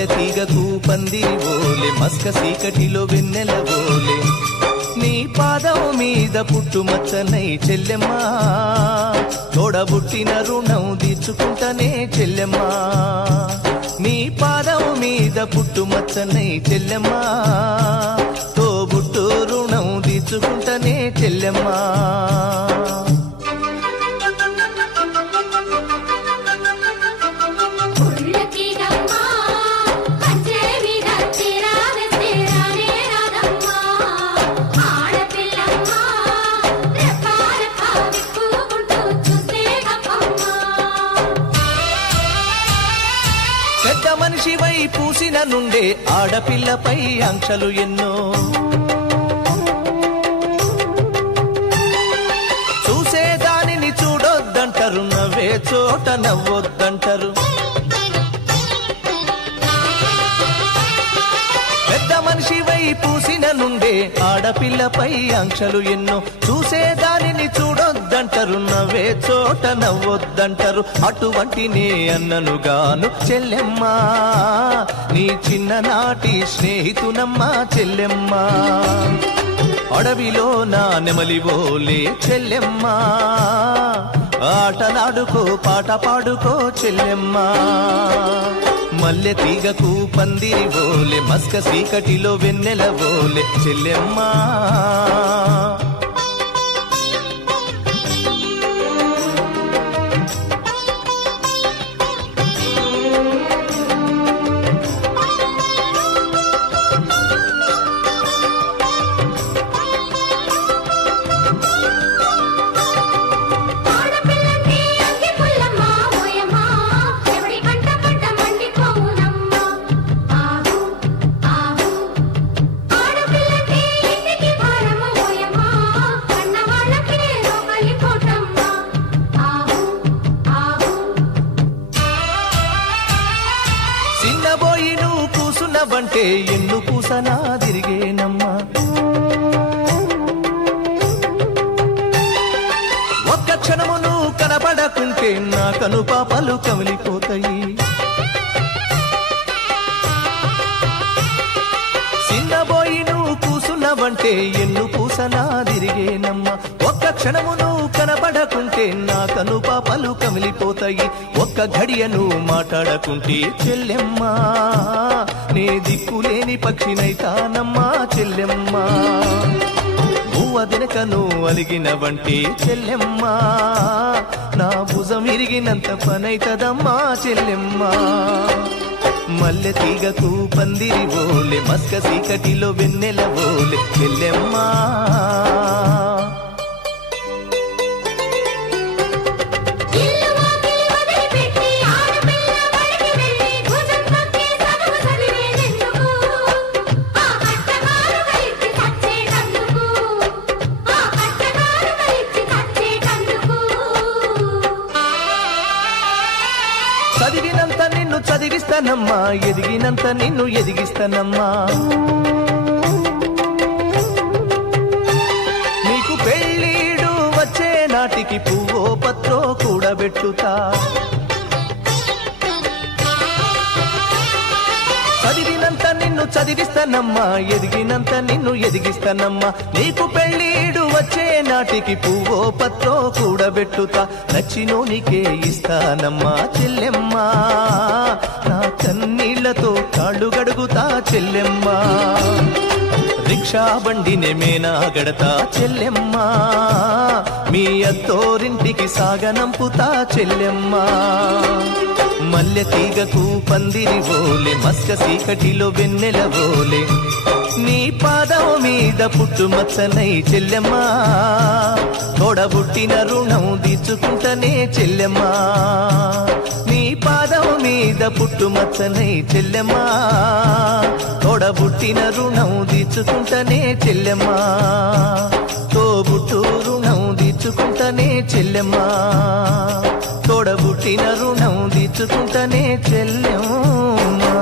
మల్లె తీగకు పందిరి ఓలే మస్క సీకటిలో వెన్నెల ఓలే నీ పాదం మీద పుట్టుమచ్చనై చెల్లెమ్మా తోడబుట్టిన రుణం తీర్చుకుంటనే చెల్లెమ్మా నీ పాదం మీద పుట్టుమచ్చనై చెల్లెమ్మా తోబుట్టు రుణం తీర్చుకుంటనే చెల్లెమ్మా పెద్ద మనిషివై పూసిన నుండే ఆడపిల్లపై ఆంక్షలు ఎన్నో చూసేదానిని చూడొద్దంటారు నవ్వే చోట నవ్వొద్దంటారు పెద్ద మనిషివై పూసిన నుండే ఆడపిల్లపై ఆంక్షలు ఎన్నో చూసేదానిని చూడొద్దంటారు నవ్వే చోట నవ్వొద్దంటారు అటువంటి నే అన్ననుగాను చెల్లెమ్మా నీ చిన్ననాటి స్నేహితునమ్మా చెల్లెమ్మా అడవిలో నా నెమలివోలే చెల్లెమ్మా ఆటలాడుకో పాట పాడుకో చెల్లెమ్మా మల్లె తీగకు పందిరి ఓలే మస్క సీకటిలో వెన్నెల ఓలే చెల్లెమ్మా చిన్నబోయి నువ్వు కూసున్నవంటే ఎన్ను పూసనా తిరిగేనమ్మా ఒక్క క్షణము నువ్వు కనబడకుంటే నా కను పాపలు కమిలిపోతాయి చిన్నబోయి నువ్వు కూసున్నవంటే ఎన్ను పూసనా తిరిగేనమ్మా ఒక్క క్షణము నువ్వు కనబడకుంటే నా కను పాపలు కమిలిపోతాయి ఒక్క ఘడియను మాట్లాడకుంటే చెల్లెమ్మా నే దిక్కులేని పక్షినైతానమ్మా చెల్లెమ్మా భూవ దినకను అలిగినవంటే చెల్లెమ్మా నా భుజం ఇరిగినంత పనైతదమ్మా చెల్లెమ్మా మల్లె తీగకు పందిరి ఓలే మస్క సీకటిలో వెన్నెల ఓలే చెల్లెమ్మా చదివినంత నిన్ను చదివిస్తానమ్మా ఎదిగినంత నిన్ను ఎదిగిస్తానమ్మా నీకు పెళ్ళీడు వచ్చే నాటికి పువ్వో పత్రో కూడబెట్టుతా చదివినంత నిన్ను చదివిస్తానమ్మా ఎదిగినంత నిన్ను ఎదిగిస్తానమ్మా నీకు పెళ్ళీడు వచ్చే నాటికి పువ్వో పత్రో కూడబెట్టుతా నచ్చినోనికే ఇస్తానమ్మా చెల్లెమ్మా నా కన్నీళ్లతో కాళ్ళు గడుగుతా చెల్లెమ్మా రిక్షా బండినే మేనా గడతా చెల్లెమ్మా మీ అత్తోరింటికి సాగనంపుతా చెల్లెమ్మా మల్లె తీగకు పందిరి ఓలే మస్క సీకటిలో వెన్నెల ఓలే నీ పాదం మీద పుట్టుమచ్చనై చెల్లెమ్మా తోడబుట్టిన రుణం తీర్చుకుంటనే చెల్లెమ్మా నీ పాదం మీద పుట్టుమచ్చనై చెల్లెమ్మా తోడబుట్టిన రుణం తీర్చుకుంటనే చెల్లెమ్మా తోబుట్టు రుణం తీర్చుకుంటనే చెల్లెమ్మా తోడబుట్టిన రుణం తీర్చుకుంటనే చెల్లెమ్మా